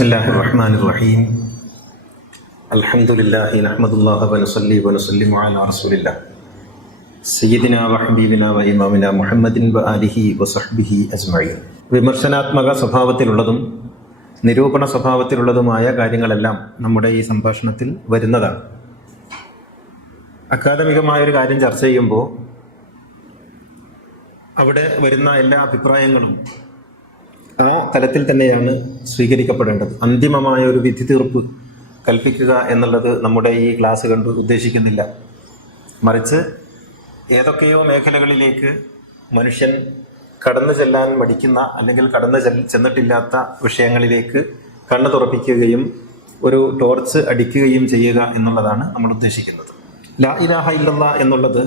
ബിസ്മില്ലാഹിർ റഹ്മാനിർ റഹീം. അൽഹംദുലില്ലാഹി നഹ്മദുല്ലാഹി വനസല്ലി വനസല്ലിമു അലാ റസൂലില്ലാഹ് സയ്യിദിനാ വഹബീബിനാ വഇമാമിനാ മുഹമ്മദിൻ വആലിഹി വസഹ്ബിഹി അജ്മഈൻ. വിമർശനാത്മക സ്വഭാവത്തിലുള്ളതും നിരൂപണ സ്വഭാവത്തിലുള്ളതുമായ കാര്യങ്ങളെല്ലാം നമ്മുടെ ഈ സംഭാഷണത്തിൽ വരുന്നതാണ്. അക്കാദമികമായൊരു കാര്യം ചർച്ച ചെയ്യുമ്പോൾ അവിടെ വരുന്ന എല്ലാ അഭിപ്രായങ്ങളും ആ തലത്തിൽ തന്നെയാണ് സ്വീകരിക്കപ്പെടേണ്ടത്. അന്തിമമായ ഒരു വിധി തീർപ്പ് കൽപ്പിക്കുക എന്നുള്ളത് നമ്മുടെ ഈ ക്ലാസ് കണ്ട് ഉദ്ദേശിക്കുന്നില്ല. മറിച്ച് ഏതൊക്കെയോ മേഖലകളിലേക്ക് മനുഷ്യൻ കടന്നു ചെല്ലാൻ മടിക്കുന്ന അല്ലെങ്കിൽ കടന്നു ചെന്നിട്ടില്ലാത്ത വിഷയങ്ങളിലേക്ക് കണ്ണു തുറപ്പിക്കുകയും ഒരു ടോർച്ച് അടിക്കുകയും ചെയ്യുക എന്നുള്ളതാണ് നമ്മൾ ഉദ്ദേശിക്കുന്നത്. ലാ ഇലാഹ ഇല്ലല്ലാഹ് എന്നുള്ളത്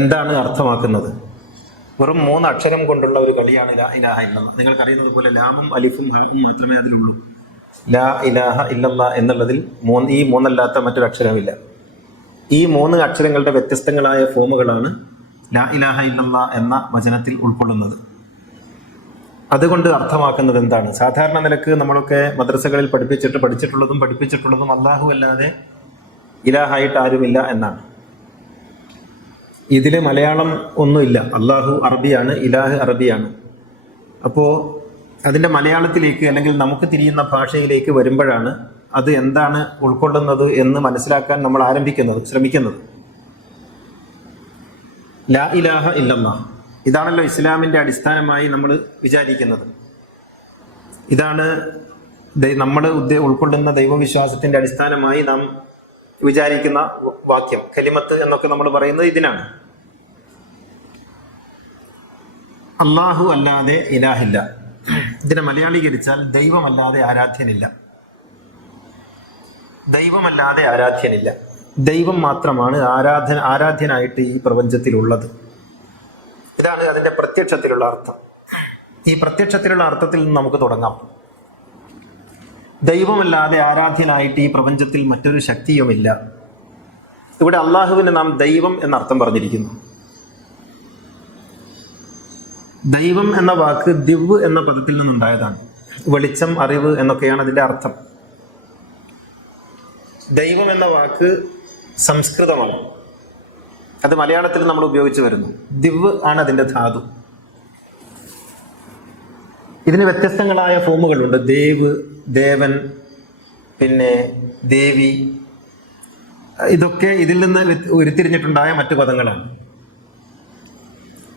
എന്താണ് അർത്ഥമാക്കുന്നത്? വെറും 3 അക്ഷരം കൊണ്ടുള്ള ഒരു കളിയാണ് ലാ ഇലാഹ ഇല്ലല്ലാഹ്. നിങ്ങൾക്കറിയുന്നത് പോലെ ലാമും അലിഫും ഹായും മാത്രമേ അതിലുള്ളൂ. ലാ ഇലാഹ ഇല്ലല്ലാഹ് എന്നുള്ളതിൽ ഈ മൂന്നല്ലാത്ത മറ്റൊരു അക്ഷരമില്ല. ഈ 3 അക്ഷരങ്ങളുടെ വ്യത്യസ്തങ്ങളായ ഫോമുകളാണ് ലാ ഇലാഹ ഇല്ലല്ലാഹ് എന്ന വചനത്തിൽ ഉൾക്കൊള്ളുന്നത്. അതുകൊണ്ട് അർത്ഥമാക്കുന്നത് എന്താണ്? സാധാരണ നിലക്ക് നമ്മളൊക്കെ മദ്രസകളിൽ പഠിപ്പിച്ചിട്ടുള്ളതും അല്ലാഹു അല്ലാതെ ഇലാഹായിട്ട് ആരുമില്ല എന്നാണ്. ഇതിൽ മലയാളം ഒന്നുമില്ല. അള്ളാഹു അറബിയാണ്, ഇലാഹ് അറബിയാണ്. അപ്പോൾ അതിൻ്റെ മലയാളത്തിലേക്ക് അല്ലെങ്കിൽ നമുക്ക് തിരിയുന്ന ഭാഷയിലേക്ക് വരുമ്പോഴാണ് അത് എന്താണ് ഉൾക്കൊള്ളുന്നത് എന്ന് മനസ്സിലാക്കാൻ നമ്മൾ ശ്രമിക്കുന്നത്. ലാ ഇലാഹ ഇല്ലല്ലാഹ് ഇതാണല്ലോ ഇസ്ലാമിൻ്റെ അടിസ്ഥാനമായി നമ്മൾ വിചാരിക്കുന്നത്. ഇതാണ് നമ്മൾ ഉൾക്കൊള്ളുന്ന ദൈവവിശ്വാസത്തിൻ്റെ അടിസ്ഥാനമായി നാം വിചാരിക്കുന്ന വാക്യം. കലിമത്ത് എന്നൊക്കെ നമ്മൾ പറയുന്നത് ഇതിനാണ്. അള്ളാഹു അല്ലാതെ ഇലാഹില്ല. ഇതിനെ മലയാളീകരിച്ചാൽ ദൈവമല്ലാതെ ആരാധ്യനില്ല. ദൈവം മാത്രമാണ് ആരാധ്യനായിട്ട് ഈ പ്രപഞ്ചത്തിലുള്ളത്. ഇതാണ് അതിന്റെ പ്രത്യക്ഷത്തിലുള്ള അർത്ഥം. ഈ പ്രത്യക്ഷത്തിലുള്ള അർത്ഥത്തിൽ നിന്ന് നമുക്ക് തുടങ്ങാം. ദൈവമല്ലാതെ ആരാധ്യനായിട്ട് ഈ പ്രപഞ്ചത്തിൽ മറ്റൊരു ശക്തിയുമില്ല. ഇവിടെ അള്ളാഹുവിന് നാം ദൈവം എന്നർത്ഥം പറഞ്ഞിരിക്കുന്നു. ദൈവം എന്ന വാക്ക് ദിവ് എന്ന പദത്തിൽ നിന്നുണ്ടായതാണ്. വെളിച്ചം, അറിവ് എന്നൊക്കെയാണ് അതിന്റെ അർത്ഥം. ദൈവം എന്ന വാക്ക് സംസ്കൃതമാണ്. അത് മലയാളത്തിൽ നമ്മൾ ഉപയോഗിച്ച് വരുന്നു. ദിവ് ആണ് അതിന്റെ ധാതു. ഇതിന് വ്യത്യസ്തങ്ങളായ ഫോമുകളുണ്ട്. ദേവ്, ദേവൻ, പിന്നെ ദേവി. ഇതൊക്കെ ഇതിൽ നിന്ന് ഉരുത്തിരിഞ്ഞിട്ടുണ്ടായ മറ്റു പദങ്ങളാണ്.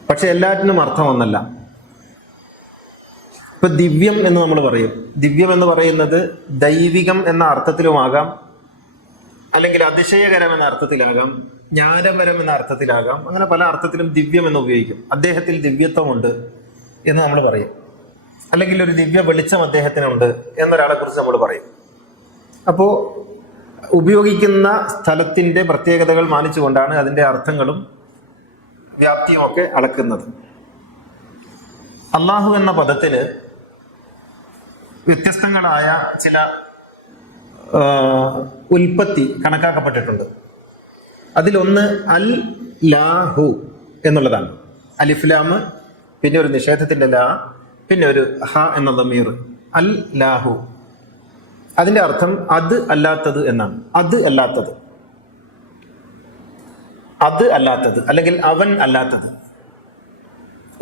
പക്ഷെ എല്ലാറ്റിനും അർത്ഥം ഒന്നല്ല. ഇപ്പൊ ദിവ്യം എന്ന് നമ്മൾ പറയും. ദിവ്യം എന്ന് പറയുന്നത് ദൈവികം എന്ന അർത്ഥത്തിലുമാകാം, അല്ലെങ്കിൽ അതിശയകരം എന്ന അർത്ഥത്തിലാകാം, ജ്ഞാനപരം എന്ന അർത്ഥത്തിലാകാം. അങ്ങനെ പല അർത്ഥത്തിലും ദിവ്യം എന്ന് ഉപയോഗിക്കും. അദ്ദേഹത്തിൽ ദിവ്യത്വമുണ്ട് എന്ന് നമ്മൾ പറയും. അല്ലെങ്കിൽ ഒരു ദിവ്യ വെളിച്ചം അദ്ദേഹത്തിനുണ്ട് എന്നൊരാളെ കുറിച്ച് നമ്മൾ പറയും. അപ്പോൾ ഉപയോഗിക്കുന്ന സ്ഥലത്തിന്റെ പ്രത്യേകതകൾ മാനിച്ചുകൊണ്ടാണ് അതിന്റെ അർത്ഥങ്ങളും വ്യാപ്തിയും ഒക്കെ അളക്കുന്നത്. അള്ളാഹു എന്ന പദത്തിന് വ്യത്യസ്തങ്ങളായ ചില ഉൽപ്പത്തി കണക്കാക്കപ്പെട്ടിട്ടുണ്ട്. അതിലൊന്ന് അൽ ലാഹു എന്നുള്ളതാണ്. അലിഫ്ലാമ്, പിന്നെ ഒരു നിഷേധത്തിന്റെ ലാ, പിന്നെ ഒരു ഹ എന്ന ദമീർ. അൽ ലാഹു. അതിന്റെ അർത്ഥം അത് അല്ലാത്തത് എന്നാണ്. അത് അല്ലാത്തത് അല്ലെങ്കിൽ അവൻ അല്ലാത്തത്.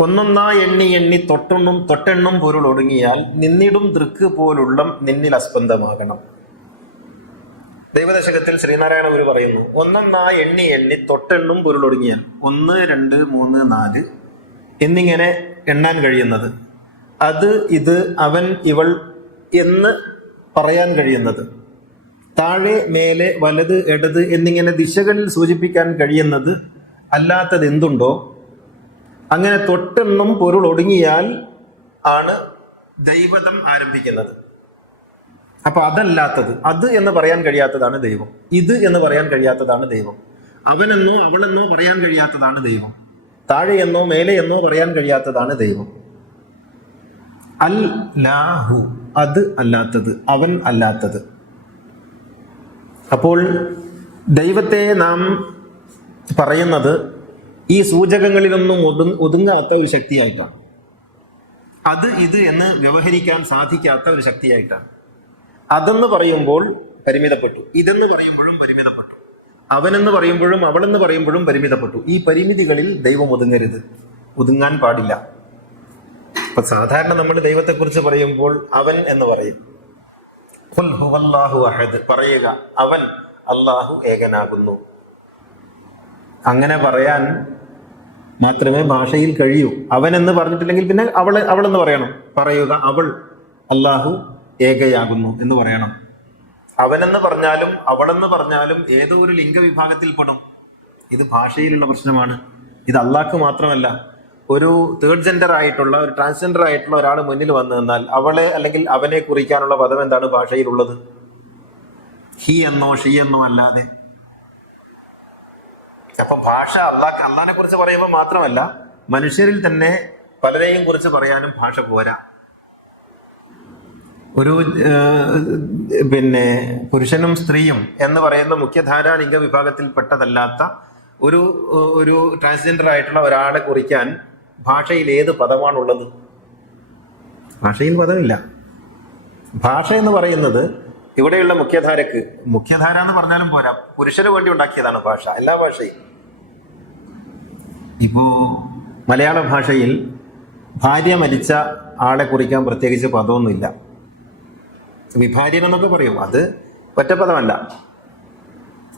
ഒന്നൊന്നാ എണ്ണി തൊട്ടെണ്ണും പൊരുൾ ഒടുങ്ങിയാൽ നിന്നിടും ദൃക്ക് പോലുള്ളം നിന്നിൽ അസ്പന്ദമാകണം. ദൈവദശകത്തിൽ ശ്രീനാരായണ ഗുരു പറയുന്നു, ഒന്നൊന്നാ എണ്ണി തൊട്ടെണ്ണും പൊരുൾ ഒടുങ്ങിയാൽ 1, 2, 3, 4 എന്നിങ്ങനെ എണ്ണാൻ കഴിയുന്നത്, അത്, ഇത്, അവൻ, ഇവൾ എന്ന് പറയാൻ കഴിയുന്നത്, താഴെ, മേലെ, വലത്, ഇടത് എന്നിങ്ങനെ ദിശകളിൽ സൂചിപ്പിക്കാൻ കഴിയുന്നത് അല്ലാത്തത് എന്തുണ്ടോ അങ്ങനെ തൊട്ടെണ്ണും പൊരുൾ ഒടുങ്ങിയാൽ ആണ് ദൈവതം ആരംഭിക്കുന്നത്. അപ്പൊ അതല്ലാത്തത്, അത് എന്ന് പറയാൻ കഴിയാത്തതാണ് ദൈവം. ഇത് എന്ന് പറയാൻ കഴിയാത്തതാണ് ദൈവം. അവനെന്നോ അവളെന്നോ പറയാൻ കഴിയാത്തതാണ് ദൈവം. താഴെയെന്നോ മേലെയെന്നോ പറയാൻ കഴിയാത്തതാണ് ദൈവം. അൽ ലാഹു, അത് അല്ലാത്തത്, അവൻ അല്ലാത്തത്. അപ്പോൾ ദൈവത്തെ നാം പറയുന്നത് ഈ സൂചകങ്ങളിലൊന്നും ഒതുങ്ങാത്ത ഒരു ശക്തിയായിട്ടാണ്. അത് ഇത് എന്ന് വ്യവഹരിക്കാൻ സാധിക്കാത്ത ഒരു ശക്തിയായിട്ടാണ്. അതെന്ന് പറയുമ്പോൾ പരിമിതപ്പെട്ടു, ഇതെന്ന് പറയുമ്പോഴും പരിമിതപ്പെട്ടു, അവനെന്ന് പറയുമ്പോഴും അവളെന്ന് പറയുമ്പോഴും പരിമിതപ്പെട്ടു. ഈ പരിമിതികളിൽ ദൈവം ഒതുങ്ങാൻ പാടില്ല. അപ്പൊ സാധാരണ നമ്മൾ ദൈവത്തെക്കുറിച്ച് പറയുമ്പോൾ അവൻ എന്ന് പറയും. ഖുൽ ഹുവല്ലാഹു അഹദ്, പറയുക അവൻ അല്ലാഹു ഏകനാകുന്നു. അങ്ങനെ പറയാൻ മാത്രമേ ഭാഷയിൽ കഴിയൂ. അവൻ എന്ന് പറഞ്ഞിട്ടില്ലെങ്കിൽ പിന്നെ അവളെന്ന് പറയണം. പറയുക അവൾ അല്ലാഹു ഏകയാകുന്നു എന്ന് പറയണം. അവനെന്ന് പറഞ്ഞാലും അവളെന്ന് പറഞ്ഞാലും ഏതോ ഒരു ലിംഗവിഭാഗത്തിൽ പെടും. ഇത് ഭാഷയിലുള്ള പ്രശ്നമാണ്. ഇത് അള്ളാഹ്ക്ക് മാത്രമല്ല. ഒരു തേർഡ് ജെൻഡർ ആയിട്ടുള്ള, ഒരു ട്രാൻസ്ജെൻഡർ ആയിട്ടുള്ള ഒരാൾ മുന്നിൽ വന്നു നിന്നാൽ അവളെ അല്ലെങ്കിൽ അവനെ കുറിക്കാനുള്ള പദം എന്താണ് ഭാഷയിലുള്ളത്? ഹി എന്നോ ഷീ എന്നോ അല്ലാതെ. അപ്പൊ ഭാഷ അള്ളാഹിനെ കുറിച്ച് പറയുമ്പോൾ മാത്രമല്ല, മനുഷ്യരിൽ തന്നെ പലരെയും കുറിച്ച് പറയാനും ഭാഷ പോരാ. ഒരു പുരുഷനും സ്ത്രീയും എന്ന് പറയുന്ന മുഖ്യധാരാ ലിംഗവിഭാഗത്തിൽ പെട്ടതല്ലാത്ത ഒരു ട്രാൻസ്ജെൻഡർ ആയിട്ടുള്ള ഒരാളെ കുറിക്കാൻ ഭാഷയിൽ ഏത് പദമാണുള്ളത്? ഭാഷയിൽ പദമില്ല. ഭാഷ എന്ന് പറയുന്നത് ഇവിടെയുള്ള മുഖ്യധാര എന്ന് പറഞ്ഞാലും പോരാ, പുരുഷന് വേണ്ടി ഉണ്ടാക്കിയതാണ് ഭാഷ. എല്ലാ ഭാഷയും. ഇപ്പോ മലയാള ഭാഷയിൽ ഭാര്യ മരിച്ച ആളെ കുറിക്കാൻ പ്രത്യേകിച്ച് പദമൊന്നുമില്ല. വിഭാര്യൻ എന്നൊക്കെ പറയും, അത് ഒറ്റപ്പദമല്ല.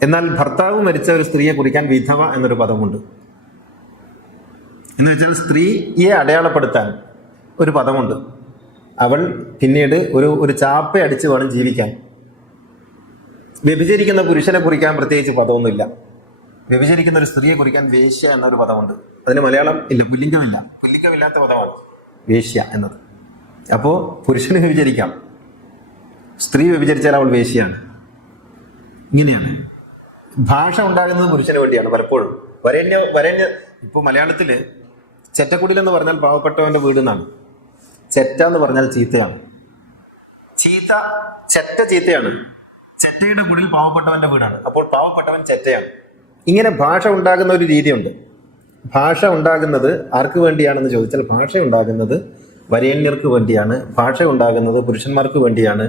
എന്നാൽ ഭർത്താവ് മരിച്ച ഒരു സ്ത്രീയെ കുറിക്കാൻ വിധവ എന്നൊരു പദമുണ്ട്. എന്ന് വെച്ചാൽ സ്ത്രീയെ അടയാളപ്പെടുത്താൻ ഒരു പദമുണ്ട്. അവൾ പിന്നീട് ഒരു ചാപ്പ അടിച്ച് വേണം ജീവിക്കാൻ. വ്യഭിചരിക്കുന്ന പുരുഷനെ കുറിക്കാൻ പ്രത്യേകിച്ച് പദമൊന്നുമില്ല. വ്യഭിചരിക്കുന്ന ഒരു സ്ത്രീയെ കുറിക്കാൻ വേശ്യ എന്നൊരു പദമുണ്ട്. അതിന് മലയാളം ഇല്ല, പുല്ലിംഗമില്ലാത്ത പദമാണ് വേശ്യ എന്നത്. അപ്പോ പുരുഷന് വ്യഭിചരിക്കാം, സ്ത്രീ വ്യഭിചരിച്ചാൽ അവൾ വേശ്യയാണ്. ഇങ്ങനെയാണ് ഭാഷ ഉണ്ടാകുന്നത്. പുരുഷന് വേണ്ടിയാണ് പലപ്പോഴും. വരേണ്യ ഇപ്പൊ മലയാളത്തില് ചെറ്റക്കുടിൽ എന്ന് പറഞ്ഞാൽ പാവപ്പെട്ടവന്റെ വീട് എന്നാണ്. ചെറ്റ എന്ന് പറഞ്ഞാൽ ചീത്തയാണ്. ചെറ്റ ചീത്തയാണ്. ചെറ്റയുടെ കുടിൽ പാവപ്പെട്ടവന്റെ വീടാണ്. അപ്പോൾ പാവപ്പെട്ടവൻ ചെറ്റയാണ്. ഇങ്ങനെ ഭാഷ ഉണ്ടാകുന്ന ഒരു രീതിയുണ്ട്. ഭാഷ ഉണ്ടാകുന്നത് ആർക്ക് വേണ്ടിയാണെന്ന് ചോദിച്ചാൽ, ഭാഷ ഉണ്ടാകുന്നത് വരേണ്യർക്ക് വേണ്ടിയാണ്. ഭാഷ ഉണ്ടാകുന്നത് പുരുഷന്മാർക്ക് വേണ്ടിയാണ്.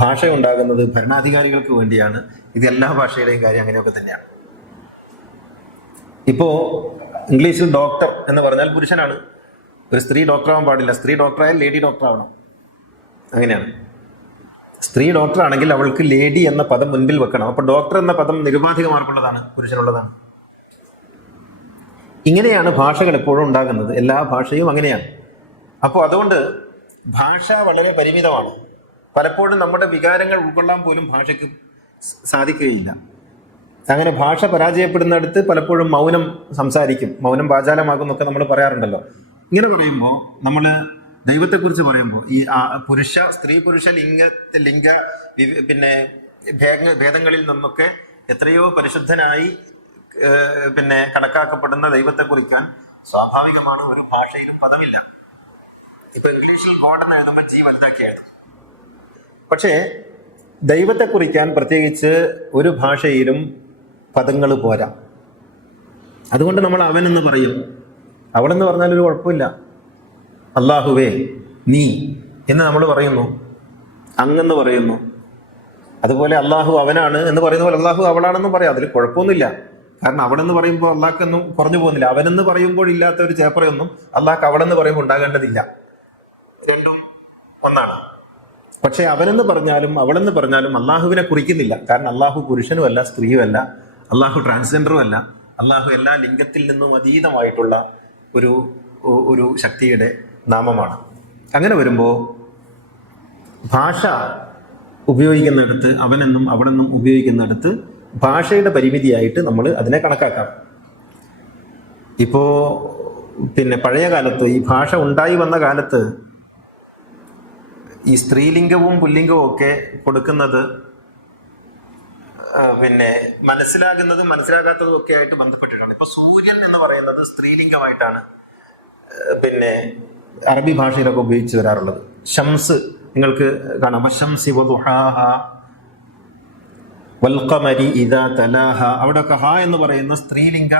ഭാഷ ഉണ്ടാകുന്നത് ഭരണാധികാരികൾക്ക് വേണ്ടിയാണ്. ഇത് എല്ലാ ഭാഷയുടെയും കാര്യം അങ്ങനെയൊക്കെ തന്നെയാണ്. ഇപ്പോ ഇംഗ്ലീഷിൽ ഡോക്ടർ എന്ന് പറഞ്ഞാൽ പുരുഷനാണ്. ഒരു സ്ത്രീ ഡോക്ടർ ആവാൻ പാടില്ല. സ്ത്രീ ഡോക്ടറായാൽ ലേഡി ഡോക്ടർ ആവണം. അങ്ങനെയാണ്. സ്ത്രീ ഡോക്ടർ ആണെങ്കിൽ അവൾക്ക് ലേഡി എന്ന പദം മുൻപിൽ വെക്കണം. അപ്പൊ ഡോക്ടർ എന്ന പദം നിരുപാധികമാർക്കുള്ളതാണ്, പുരുഷനുള്ളതാണ്. ഇങ്ങനെയാണ് ഭാഷകൾ എപ്പോഴും ഉണ്ടാകുന്നത്. എല്ലാ ഭാഷയും അങ്ങനെയാണ്. അപ്പോൾ അതുകൊണ്ട് ഭാഷ വളരെ പരിമിതമാണ്. പലപ്പോഴും നമ്മുടെ വികാരങ്ങൾ ഉൾക്കൊള്ളാൻ പോലും ഭാഷയ്ക്ക് സാധിക്കുകയില്ല. അങ്ങനെ ഭാഷ പരാജയപ്പെടുന്നിടത്ത് പലപ്പോഴും മൗനം സംസാരിക്കും, മൗനം വാചാലമാകും എന്നൊക്കെ നമ്മൾ പറയാറുണ്ടല്ലോ. ഇങ്ങനെ പറയുമ്പോൾ നമ്മൾ ദൈവത്തെക്കുറിച്ച് പറയുമ്പോൾ ഈ സ്ത്രീ പുരുഷ ലിംഗ ഭേദങ്ങളിൽ നിന്നൊക്കെ എത്രയോ പരിശുദ്ധനായി കണക്കാക്കപ്പെടുന്ന ദൈവത്തെ കുറിക്കാൻ സ്വാഭാവികമാണ് ഒരു ഭാഷയിലും പദമില്ല. ഇപ്പൊ ഇംഗ്ലീഷിൽ ഗോഡ് എന്ന് എഴുതുമ്പോൾ ജി വലുതാക്കിയായിരുന്നു. പക്ഷേ ദൈവത്തെ കുറിക്കാൻ പ്രത്യേകിച്ച് ഒരു ഭാഷയിലും പദങ്ങൾ പോരാ. അതുകൊണ്ട് നമ്മൾ അവനെന്ന് പറയും. അവളെന്ന് പറഞ്ഞാൽ ഒരു കുഴപ്പമില്ല. അല്ലാഹുവേ നീ എന്ന് നമ്മൾ പറയുന്നു, അങ്ങെന്ന് പറയുന്നു. അതുപോലെ അള്ളാഹു അവനാണ് എന്ന് പറയുന്ന പോലെ അള്ളാഹു അവളാണെന്നും പറയാം. അതിൽ കുഴപ്പമൊന്നുമില്ല. കാരണം അവളെന്ന് പറയുമ്പോൾ അള്ളാഹ്ക്കൊന്നും കുറഞ്ഞു പോകുന്നില്ല. അവനെന്ന് പറയുമ്പോൾ ഇല്ലാത്ത ഒരു ചേപ്പറയൊന്നും അള്ളാഹ്ക്ക് അവളെന്ന് പറയുമ്പോൾ ഉണ്ടാകേണ്ടതില്ല. രണ്ടും ഒന്നാണ്. പക്ഷെ അവനെന്ന് പറഞ്ഞാലും അവളെന്ന് പറഞ്ഞാലും അള്ളാഹുവിനെ കുറിക്കുന്നില്ല. കാരണം അള്ളാഹു പുരുഷനുമല്ല, സ്ത്രീയുമല്ല, അള്ളാഹു ട്രാൻസ്ജെൻഡറും അല്ല. അള്ളാഹു എല്ലാ ലിംഗത്തിൽ നിന്നും അതീതമായിട്ടുള്ള ഒരു ശക്തിയുടെ നാമമാണ്. അങ്ങനെ വരുമ്പോൾ ഭാഷ ഉപയോഗിക്കുന്നിടത്ത് അവനെന്നും അവളെന്നും ഉപയോഗിക്കുന്നിടത്ത് ഭാഷയുടെ പരിമിതിയായിട്ട് നമ്മൾ അതിനെ കണക്കാക്കാം. ഇപ്പോ പഴയ കാലത്ത് ഈ ഭാഷ ഉണ്ടായി വന്ന കാലത്ത് ഈ സ്ത്രീലിംഗവും പുല്ലിംഗവും ഒക്കെ കൊടുക്കുന്നത് മനസ്സിലാകുന്നതും മനസ്സിലാകാത്തതും ഒക്കെ ആയിട്ട് ബന്ധപ്പെട്ടിട്ടാണ്. ഇപ്പൊ സൂര്യൻ എന്ന് പറയുന്നത് സ്ത്രീലിംഗമായിട്ടാണ് അറബി ഭാഷയിലൊക്കെ ഉപയോഗിച്ച് വരാറുള്ളത്. ഷംസ് നിങ്ങൾക്ക് കാണാം. വശംസി വദുഹാഹ വൽഖമരി ഇദാ തലാഹ. അവിടെയൊക്കെ ഹ എന്ന് പറയുന്ന സ്ത്രീലിംഗ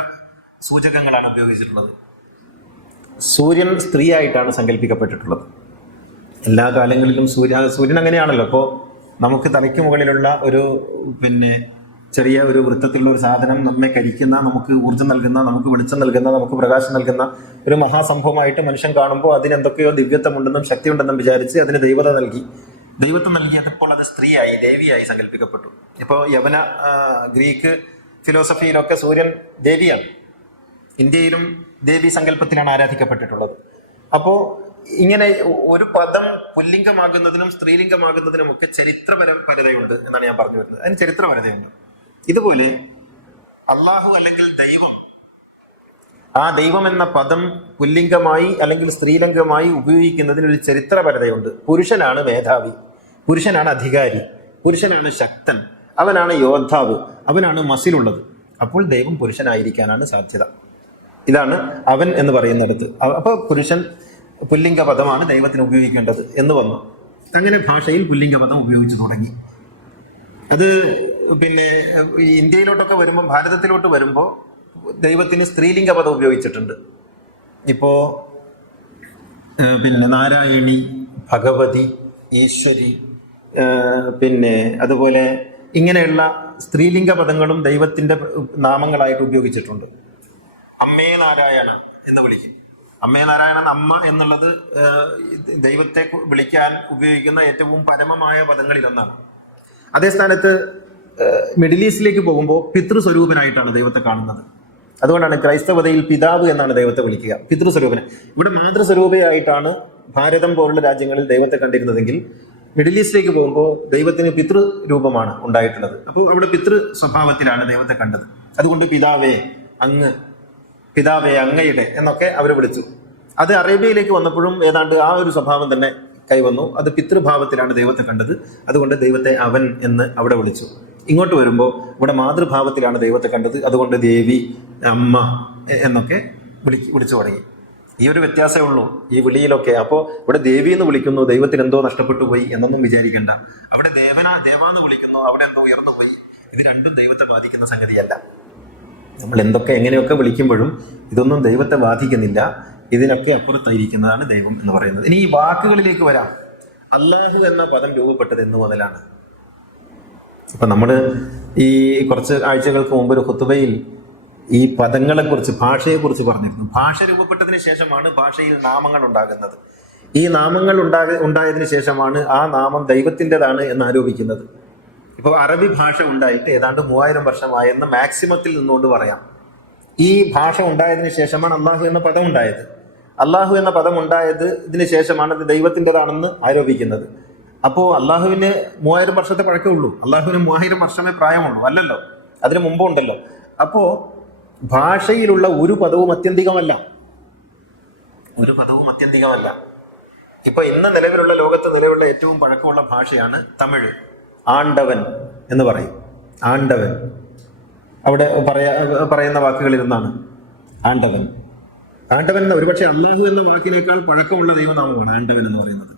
സൂചകങ്ങളാണ് ഉപയോഗിച്ചിട്ടുള്ളത്. സൂര്യൻ സ്ത്രീയായിട്ടാണ് സങ്കല്പിക്കപ്പെട്ടിട്ടുള്ളത്. എല്ലാ കാലങ്ങളിലും സൂര്യൻ അങ്ങനെയാണല്ലോ. അപ്പോൾ നമുക്ക് തലയ്ക്ക് മുകളിലുള്ള ഒരു ചെറിയ ഒരു വൃത്തത്തിലുള്ള ഒരു സാധനം നമ്മെ കരിക്കുന്ന, നമുക്ക് ഊർജ്ജം നൽകുന്ന, നമുക്ക് വെളിച്ചം നൽകുന്ന, നമുക്ക് പ്രകാശം നൽകുന്ന ഒരു മഹാസംഭവമായിട്ട് മനുഷ്യൻ കാണുമ്പോൾ അതിനെന്തൊക്കെയോ ദിവ്യത്വമുണ്ടെന്നും ശക്തിയുണ്ടെന്നും വിചാരിച്ച് അതിന് ദൈവത്വം നൽകിയപ്പോൾ അത് സ്ത്രീയായി, ദേവിയായി സങ്കല്പിക്കപ്പെട്ടു. ഇപ്പോൾ യവന ഗ്രീക്ക് ഫിലോസഫിയിലൊക്കെ സൂര്യൻ ദേവിയാണ്. ഇന്ത്യയിലും ദേവി സങ്കല്പത്തിലാണ് ആരാധിക്കപ്പെട്ടിട്ടുള്ളത്. അപ്പോൾ ഇങ്ങനെ ഒരു പദം പുല്ലിംഗമാകുന്നതിനും സ്ത്രീലിംഗമാകുന്നതിനും ഒക്കെ ചരിത്രപരതയുണ്ട് എന്നാണ് ഞാൻ പറഞ്ഞു വരുന്നത്. അതിന് ചരിത്രപരതയുണ്ട്. ഇതുപോലെ അള്ളാഹു അല്ലെങ്കിൽ ദൈവം, ആ ദൈവം എന്ന പദം പുല്ലിംഗമായി അല്ലെങ്കിൽ സ്ത്രീലിംഗമായി ഉപയോഗിക്കുന്നതിന് ഒരു ചരിത്രപരതയുണ്ട്. പുരുഷനാണ് മേധാവി, പുരുഷനാണ് അധികാരി, പുരുഷനാണ് ശക്തൻ, അവനാണ് യോദ്ധാവ്, അവനാണ് മസിലുള്ളത്. അപ്പോൾ ദൈവം പുരുഷനായിരിക്കാനാണ് സാധ്യത. ഇതാണ് അവൻ എന്ന് പറയുന്നിടത്ത്. അപ്പോൾ പുരുഷൻ പുല്ലിംഗ പദമാണ് ദൈവത്തിന് ഉപയോഗിക്കേണ്ടത് എന്ന് വന്നു. അങ്ങനെ ഭാഷയിൽ പുല്ലിംഗ പദം ഉപയോഗിച്ചു തുടങ്ങി. അത് ഇന്ത്യയിലോട്ടൊക്കെ വരുമ്പോൾ, ഭാരതത്തിലോട്ട് വരുമ്പോൾ ദൈവത്തിന് സ്ത്രീലിംഗ പദം ഉപയോഗിച്ചിട്ടുണ്ട്. ഇപ്പോ നാരായണി, ഭഗവതി, ഈശ്വരി, അതുപോലെ ഇങ്ങനെയുള്ള സ്ത്രീലിംഗ പദങ്ങളും ദൈവത്തിന്റെ നാമങ്ങളായിട്ട് ഉപയോഗിച്ചിട്ടുണ്ട്. അമ്മേ നാരായണ എന്ന് വിളിക്കും. അമ്മേ നാരായണൻ, അമ്മ എന്നുള്ളത് ദൈവത്തെ വിളിക്കാൻ ഉപയോഗിക്കുന്ന ഏറ്റവും പരമമായ പദങ്ങളിലൊന്നാണ്. അതേ സ്ഥാനത്ത് മിഡിൽ ഈസ്റ്റിലേക്ക് പോകുമ്പോൾ പിതൃസ്വരൂപനായിട്ടാണ് ദൈവത്തെ കാണുന്നത്. അതുകൊണ്ടാണ് ക്രൈസ്തവതയിൽ പിതാവ് എന്നാണ് ദൈവത്തെ വിളിക്കുക, പിതൃസ്വരൂപനെ. ഇവിടെ മാതൃസ്വരൂപയായിട്ടാണ് ഭാരതം പോലുള്ള രാജ്യങ്ങളിൽ ദൈവത്തെ കണ്ടിരുന്നതെങ്കിൽ മിഡിൽ ഈസ്റ്റിലേക്ക് പോകുമ്പോൾ ദൈവത്തിന് പിതൃരൂപമാണ് ഉണ്ടായിട്ടുള്ളത്. അപ്പോൾ അവിടെ പിതൃ സ്വഭാവത്തിലാണ് ദൈവത്തെ കണ്ടത്. അതുകൊണ്ട് പിതാവേ അങ്ങ്, പിതാവേ അങ്ങയുടെ എന്നൊക്കെ അവർ വിളിച്ചു. അത് അറേബ്യയിലേക്ക് വന്നപ്പോഴും ഏതാണ്ട് ആ ഒരു സ്വഭാവം തന്നെ കൈവന്നു. അത് പിതൃഭാവത്തിലാണ് ദൈവത്തെ കണ്ടത്. അതുകൊണ്ട് ദൈവത്തെ അവൻ എന്ന് അവിടെ വിളിച്ചു. ഇങ്ങോട്ട് വരുമ്പോൾ ഇവിടെ മാതൃഭാവത്തിലാണ് ദൈവത്തെ കണ്ടത്. അതുകൊണ്ട് ദേവി, അമ്മ എന്നൊക്കെ വിളിച്ചു തുടങ്ങി. ഈ ഒരു വ്യത്യാസമേ ഉള്ളൂ ഈ വിളിയിലൊക്കെ. അപ്പോൾ ഇവിടെ ദേവി എന്ന് വിളിക്കുന്നു, ദൈവത്തിന് എന്തോ നഷ്ടപ്പെട്ടു പോയി എന്നൊന്നും വിചാരിക്കേണ്ട. അവിടെ ദേവാന്ന് വിളിക്കുന്നു, അവിടെ എന്തോ ഉയർന്നു പോയി. ഇത് രണ്ടും ദൈവത്തെ ബാധിക്കുന്ന സംഗതിയല്ല. നമ്മൾ എന്തൊക്കെ എങ്ങനെയൊക്കെ വിളിക്കുമ്പോഴും ഇതൊന്നും ദൈവത്തെ ബാധിക്കുന്നില്ല. ഇതിനൊക്കെ അപ്പുറത്തായിരിക്കുന്നതാണ് ദൈവം എന്ന് പറയുന്നത്. ഇനി ഈ വാക്കുകളിലേക്ക് വരാം. അല്ലാഹു എന്ന പദം രൂപപ്പെട്ടത് എന്ന് മുതലാണ്. ഇപ്പൊ നമ്മള് ഈ കുറച്ച് ആഴ്ചകൾക്ക് മുമ്പ് ഒരു ഖുത്ബയിൽ ഈ പദങ്ങളെ കുറിച്ച്, ഭാഷയെ കുറിച്ച് പറഞ്ഞിരുന്നു. ഭാഷ രൂപപ്പെട്ടതിന് ശേഷമാണ് ഭാഷയിൽ നാമങ്ങൾ ഉണ്ടാകുന്നത്. ഈ നാമങ്ങൾ ഉണ്ടായതിനു ശേഷമാണ് ആ നാമം ദൈവത്തിൻ്റെതാണ് എന്ന് ആരോപിക്കുന്നത്. ഇപ്പോൾ അറബി ഭാഷ ഉണ്ടായിട്ട് ഏതാണ്ട് 3000 വർഷമായെന്ന് മാക്സിമത്തിൽ നിന്നുകൊണ്ട് പറയാം. ഈ ഭാഷ ഉണ്ടായതിനു ശേഷമാണ് അള്ളാഹു എന്ന പദം ഉണ്ടായത്. അള്ളാഹു എന്ന പദം ഉണ്ടായത് ഇതിനു ശേഷമാണ് അത് ദൈവത്തിൻ്റെതാണെന്ന് ആരോപിക്കുന്നത്. അപ്പോൾ അള്ളാഹുവിന് 3000 വർഷത്തെ പഴക്കമേ ഉള്ളൂ. അള്ളാഹുവിന് 3000 വർഷമേ പ്രായമുള്ളൂ, അല്ലല്ലോ, അതിന് മുമ്പ് ഉണ്ടല്ലോ. അപ്പോൾ ഭാഷയിലുള്ള ഒരു പദവും അത്യന്തികമല്ല, ഒരു പദവും അത്യന്തികമല്ല. ഇപ്പൊ ഇന്ന് നിലവിലുള്ള, ലോകത്ത് നിലവിലുള്ള ഏറ്റവും പഴക്കമുള്ള ഭാഷയാണ് തമിഴ്. ആണ്ടവൻ എന്ന് പറയും. ആണ്ടവൻ അവിടെ പറയുന്ന വാക്കുകളിൽ ഒന്നാണ് ആണ്ടവൻ. ആണ്ടവൻ എന്ന ഒരുപക്ഷെ അള്ളാഹു എന്ന വാക്കിനേക്കാൾ പഴക്കമുള്ള ദൈവനാമമാണ് ആണ്ടവൻ എന്ന് പറയുന്നത്.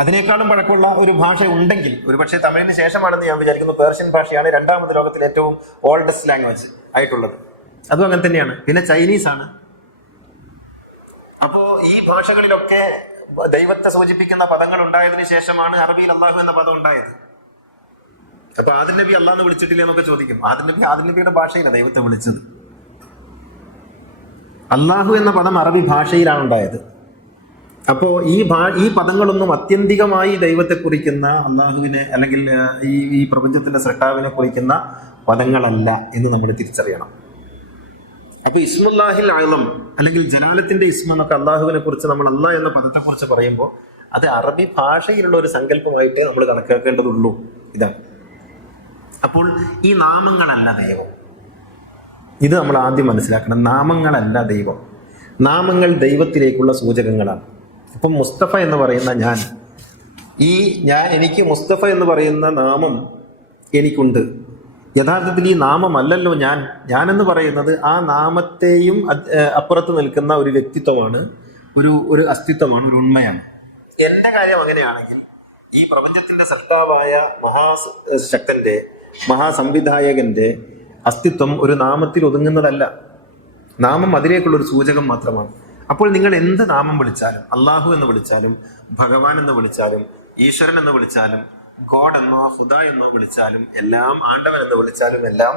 അതിനേക്കാളും പഴക്കമുള്ള ഒരു ഭാഷ ഉണ്ടെങ്കിൽ ഒരുപക്ഷെ തമിഴിന് ശേഷമാണെന്ന് ഞാൻ വിചാരിക്കുന്നു. പേർഷ്യൻ ഭാഷയാണ് രണ്ടാമത് ലോകത്തിലെ ഏറ്റവും ഓൾഡസ്റ്റ് ലാംഗ്വേജ് ആയിട്ടുള്ളത്. അതും അങ്ങനെ തന്നെയാണ്. പിന്നെ ചൈനീസ് ആണ്. അപ്പോ ഈ ഭാഷകളിലൊക്കെ ദൈവത്തെ സൂചിപ്പിക്കുന്ന പദങ്ങൾ ഉണ്ടായതിനു ശേഷമാണ് അറബിയിൽ അള്ളാഹു എന്ന പദം ഉണ്ടായത്. അപ്പൊ ആദിൻ നബി അള്ളാഹ് വിളിച്ചിട്ടില്ല എന്നൊക്കെ ചോദിക്കും. ആദിൻ നബിയുടെ ഭാഷയിലാണ് ദൈവത്തെ വിളിച്ചത്. അള്ളാഹു എന്ന പദം അറബി ഭാഷയിലാണ് ഉണ്ടായത്. അപ്പോ ഈ പദങ്ങളൊന്നും അത്യന്തികമായി ദൈവത്തെ കുറിക്കുന്ന, അള്ളാഹുവിനെ അല്ലെങ്കിൽ ഈ പ്രപഞ്ചത്തിന്റെ സൃഷ്ടാവിനെ കുറിക്കുന്ന പദങ്ങളല്ല എന്ന് നമ്മൾ തിരിച്ചറിയണം. അപ്പൊ ഇസ്മുല്ലാഹിൽ ആളം അല്ലെങ്കിൽ ജലാലത്തിന്റെ ഇസ്മ എന്നൊക്കെ അള്ളാഹുവിനെ കുറിച്ച് നമ്മൾ അള്ളാഹ് എന്ന പദത്തെ കുറിച്ച് പറയുമ്പോൾ അത് അറബി ഭാഷയിലുള്ള ഒരു സങ്കല്പമായിട്ടേ നമ്മൾ കണക്കാക്കേണ്ടതുള്ളൂ. ഇതാണ്. അപ്പോൾ ഈ നാമങ്ങളല്ല ദൈവം. ഇത് നമ്മൾ ആദ്യം മനസ്സിലാക്കണം. നാമങ്ങളല്ല ദൈവം. നാമങ്ങൾ ദൈവത്തിലേക്കുള്ള സൂചകങ്ങളാണ്. ഇപ്പം മുസ്തഫ എന്ന് പറയുന്ന എനിക്ക് മുസ്തഫ എന്ന് പറയുന്ന നാമം എനിക്കുണ്ട്. യഥാർത്ഥത്തിൽ ഈ നാമമല്ലല്ലോ ഞാനെന്ന് പറയുന്നത് ആ നാമത്തെയും അപ്പുറത്ത് നിൽക്കുന്ന ഒരു വ്യക്തിത്വമാണ്, ഒരു അസ്തിത്വമാണ്, ഒരു ഉണ്മയാണ്. എൻ്റെ കാര്യം അങ്ങനെയാണെങ്കിൽ ഈ പ്രപഞ്ചത്തിന്റെ സൃഷ്ടാവായ മഹാശക്തന്റെ, മഹാസംവിധായകന്റെ അസ്തിത്വം ഒരു നാമത്തിൽ ഒതുങ്ങുന്നതല്ല. നാമം അതിലേക്കുള്ള ഒരു സൂചകം മാത്രമാണ്. അപ്പോൾ നിങ്ങൾ എന്ത് നാമം വിളിച്ചാലും, അള്ളാഹു എന്ന് വിളിച്ചാലും, ഭഗവാൻ എന്ന് വിളിച്ചാലും, ഈശ്വരൻ എന്ന് വിളിച്ചാലും, ഗോഡ് എന്നോ ഹുദ എന്നോ വിളിച്ചാലും, എല്ലാം ആണ്ടവൻ എന്ന് വിളിച്ചാലും എല്ലാം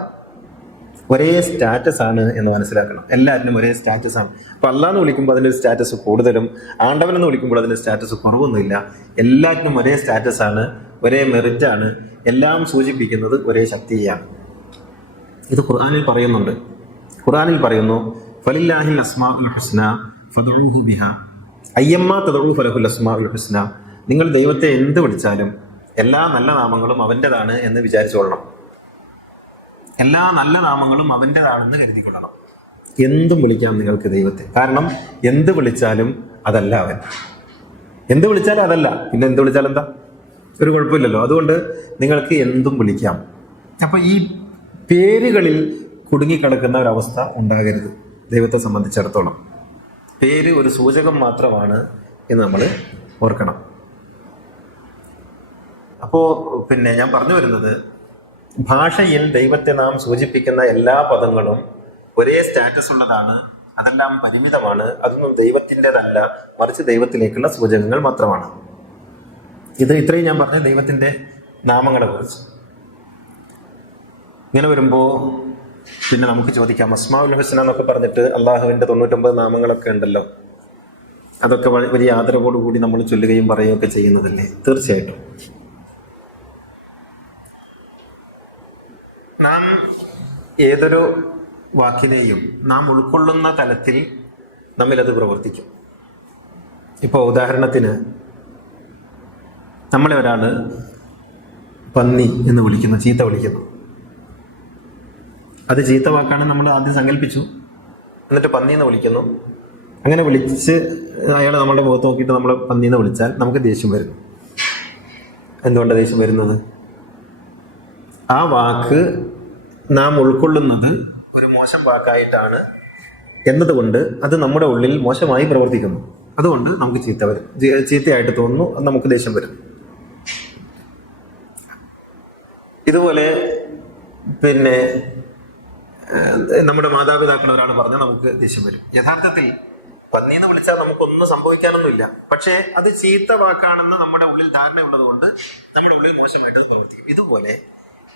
ഒരേ സ്റ്റാറ്റസ് ആണ് എന്ന് മനസ്സിലാക്കണം. എല്ലാവരിനും ഒരേ സ്റ്റാറ്റസ് ആണ്. അപ്പൊ അള്ളാഹ് എന്ന് വിളിക്കുമ്പോൾ അതിന്റെ സ്റ്റാറ്റസ് കൂടുതലും, ആണ്ടവൻ എന്ന് വിളിക്കുമ്പോൾ അതിന്റെ സ്റ്റാറ്റസ് കുറവൊന്നുമില്ല. എല്ലാറ്റിനും ഒരേ സ്റ്റാറ്റസ് ആണ്, ഒരേ മെറിറ്റ് ആണ്. എല്ലാം സൂചിപ്പിക്കുന്നത് ഒരേ ശക്തിയാണ്. ഇത് ഖുർആനിൽ പറയുന്നുണ്ട്. ഖുർആനിൽ പറയുന്നു, ഫലില്ലാഹിൽ അസ്മാഉൽ ഹുസ്ന ഫദ്ഉഹു ബിഹാ അയ്യമ്മാ തദ്ഉ ഫലഹുൽ അസ്മാഉൽ ഹുസ്ന. നിങ്ങൾ ദൈവത്തെ എന്ത് വിളിച്ചാലും എല്ലാ നല്ല നാമങ്ങളും അവൻ്റെതാണ് എന്ന് വിചാരിച്ചോളണം. എല്ലാ നല്ല നാമങ്ങളും അവൻ്റെതാണെന്ന് കരുതിക്കൊള്ളണം. എന്തും വിളിക്കാം നിങ്ങൾക്ക് ദൈവത്തെ. കാരണം എന്ത് വിളിച്ചാലും അതല്ല അവൻ. എന്ത് വിളിച്ചാലും അതല്ല, പിന്നെ എന്ത് വിളിച്ചാലും എന്താ, ഒരു കുഴപ്പമില്ലല്ലോ. അതുകൊണ്ട് നിങ്ങൾക്ക് എന്തും വിളിക്കാം. അപ്പൊ ഈ പേരുകളിൽ കുടുങ്ങിക്കിടക്കുന്ന ഒരവസ്ഥ ഉണ്ടാകരുത്. ദൈവത്തെ സംബന്ധിച്ചിടത്തോളം പേര് ഒരു സൂചകം മാത്രമാണ് എന്ന് നമ്മൾ ഓർക്കണം. അപ്പോ പിന്നെ ഞാൻ പറഞ്ഞു വരുന്നത്, ഭാഷയിൽ ദൈവത്തെ നാം സൂചിപ്പിക്കുന്ന എല്ലാ പദങ്ങളും ഒരേ സ്റ്റാറ്റസ് ഉള്ളതാണ്. അതെല്ലാം പരിമിതമാണ്. അതൊന്നും ദൈവത്തിൻ്റെതല്ല, മറിച്ച് ദൈവത്തിലേക്കുള്ള സൂചകങ്ങൾ മാത്രമാണ്. ഇത്രയും ഞാൻ പറഞ്ഞ ദൈവത്തിന്റെ നാമങ്ങളെ കുറിച്ച്. ഇങ്ങനെ വരുമ്പോൾ പിന്നെ നമുക്ക് ചോദിക്കാം, അസ്മാഉൽ ഹുസ്ന എന്നൊക്കെ പറഞ്ഞിട്ട് അള്ളാഹുവിന്റെ 99 നാമങ്ങളൊക്കെ ഉണ്ടല്ലോ, അതൊക്കെ വലിയ ആദരവോടുകൂടി നമ്മൾ ചൊല്ലുകയും പറയുകയും ഒക്കെ ചെയ്യുന്നതല്ലേ? തീർച്ചയായിട്ടും. നാം ഏതൊരു വാക്കിനെയും നാം ഉൾക്കൊള്ളുന്ന തലത്തിൽ നമ്മിലത് പ്രവർത്തിക്കും. ഇപ്പോൾ ഉദാഹരണത്തിന്, നമ്മളെ ഒരാൾ പന്നി എന്ന് വിളിക്കുന്നു, ചീത്ത വിളിക്കുന്നു. അത് ചീത്ത വാക്കാണ് നമ്മൾ ആദ്യം സങ്കല്പിച്ചു, എന്നിട്ട് പന്നി എന്ന് വിളിക്കുന്നു. അങ്ങനെ വിളിച്ച് അയാൾ നമ്മുടെ മുഖത്ത് നോക്കിയിട്ട് നമ്മളെ പന്നി എന്ന് വിളിച്ചാൽ നമുക്ക് ദേഷ്യം വരുന്നു. എന്തുകൊണ്ടാണ് ദേഷ്യം വരുന്നത്? ആ വാക്ക് നാം ഉൾക്കൊള്ളുന്നത് ഒരു മോശം വാക്കായിട്ടാണ് എന്നതുകൊണ്ട് അത് നമ്മുടെ ഉള്ളിൽ മോശമായി പ്രവർത്തിക്കുന്നു. അതുകൊണ്ട് നമുക്ക് ചീത്തയായിട്ട് തോന്നുന്നു, അത് നമുക്ക് ദേഷ്യം വരും. ഇതുപോലെ പിന്നെ നമ്മുടെ മാതാപിതാക്കൾ ഒരാൾ പറഞ്ഞാൽ നമുക്ക് ദേഷ്യം വരും. യഥാർത്ഥത്തിൽ പന്നി എന്ന് വിളിച്ചാൽ നമുക്കൊന്നും സംഭവിക്കാനൊന്നുമില്ല. പക്ഷേ അത് ചീത്ത വാക്കാണെന്ന് നമ്മുടെ ഉള്ളിൽ ധാരണയുള്ളത് കൊണ്ട് നമ്മുടെ ഉള്ളിൽ മോശമായിട്ട് പ്രവർത്തിക്കും. ഇതുപോലെ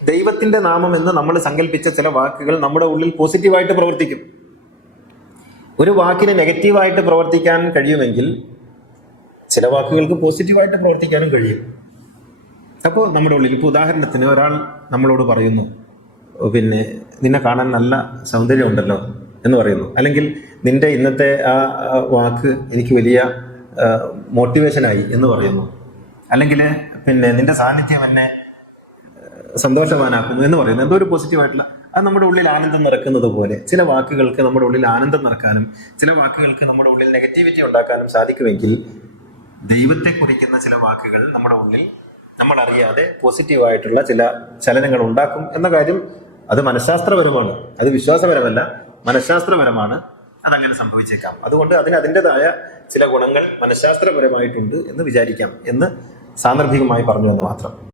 ദൈവത്തിന്റെ നാമം എന്ന് നമ്മൾ സങ്കല്പിച്ച ചില വാക്കുകൾ നമ്മുടെ ഉള്ളിൽ പോസിറ്റീവായിട്ട് പ്രവർത്തിക്കും. ഒരു വാക്കിന് നെഗറ്റീവായിട്ട് പ്രവർത്തിക്കാൻ കഴിയുമെങ്കിൽ ചില വാക്കുകൾക്ക് പോസിറ്റീവായിട്ട് പ്രവർത്തിക്കാനും കഴിയും. അപ്പോൾ നമ്മുടെ ഉള്ളിൽ, ഇപ്പോൾ ഉദാഹരണത്തിന് ഒരാൾ നമ്മളോട് പറയുന്നു, പിന്നെ നിന്നെ കാണാൻ നല്ല സൗന്ദര്യമുണ്ടല്ലോ എന്ന് പറയുന്നു, അല്ലെങ്കിൽ നിന്റെ ഇന്നത്തെ ആ വാക്ക് എനിക്ക് വലിയ മോട്ടിവേഷനായി എന്ന് പറയുന്നു, അല്ലെങ്കിൽ പിന്നെ നിന്റെ സാന്നിധ്യം എന്നെ സന്തോഷവാനാക്കുന്നു എന്ന് പറയുന്നു. എന്തോ ഒരു പോസിറ്റീവായിട്ടുള്ള, അത് നമ്മുടെ ഉള്ളിൽ ആനന്ദം നിറക്കുന്നത് പോലെ ചില വാക്കുകൾക്ക് നമ്മുടെ ഉള്ളിൽ ആനന്ദം നിറക്കാനും ചില വാക്കുകൾക്ക് നമ്മുടെ ഉള്ളിൽ നെഗറ്റിവിറ്റി ഉണ്ടാക്കാനും സാധിക്കുമെങ്കിൽ ദൈവത്തെ കുറിക്കുന്ന ചില വാക്കുകൾ നമ്മുടെ ഉള്ളിൽ നമ്മൾ അറിയാതെ പോസിറ്റീവായിട്ടുള്ള ചില ചലനങ്ങൾ ഉണ്ടാക്കും എന്ന കാര്യം അത് മനഃശാസ്ത്രപരമാണ്, അത് വിശ്വാസപരമല്ല, മനഃശാസ്ത്രപരമാണ്. അതങ്ങനെ സംഭവിച്ചേക്കാം. അതുകൊണ്ട് അതിന് അതിൻ്റെതായ ചില ഗുണങ്ങൾ മനഃശാസ്ത്രപരമായിട്ടുണ്ട് എന്ന് വിചാരിക്കാം എന്ന് സാന്ദർഭികമായി പറഞ്ഞു എന്ന് മാത്രം.